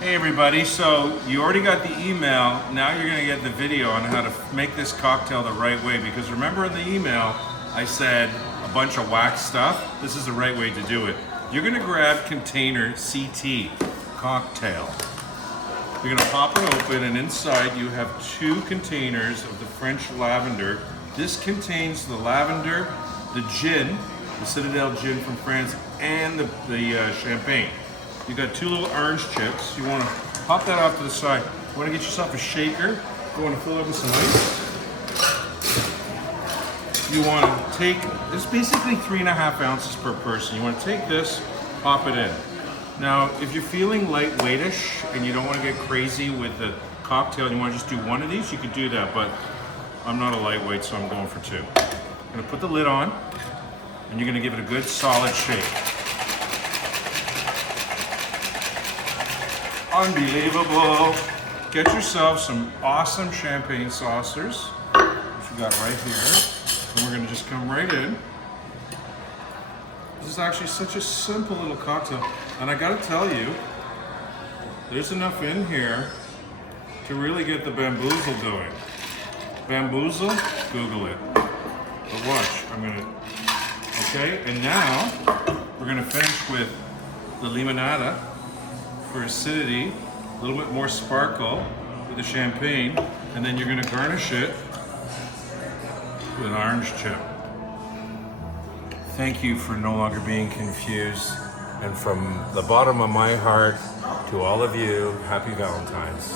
Hey everybody, so you already got the email, now you're gonna get the video on how to make this cocktail the right way, because remember in the email I said a bunch of wax stuff? This is the right way to do it. You're gonna grab container CT, cocktail. You're gonna pop it open and inside you have 2 containers of the French lavender. This contains the lavender, the gin, the Citadel gin from France, and the champagne. You got 2 little orange chips. You want to pop that off to the side. You want to get yourself a shaker. You want to fill it with some ice. You want to take, it's basically 3.5 ounces per person. You want to take this, pop it in. Now, if you're feeling lightweightish and you don't want to get crazy with the cocktail, and you want to just do 1 of these, you could do that, but I'm not a lightweight, so I'm going for 2. I'm going to put the lid on, and you're going to give it a good solid shake. Unbelievable. Get yourself some awesome champagne saucers, which we got right here. And we're gonna just come right in. This is actually such a simple little cocktail. And I gotta tell you, there's enough in here to really get the bamboozle going. Bamboozle, Google it. But watch, okay, and now we're gonna finish with the limonada. For acidity, a little bit more sparkle with the champagne, and then you're going to garnish it with an orange chip. Thank you for no longer being confused, and from the bottom of my heart to all of you, happy Valentine's.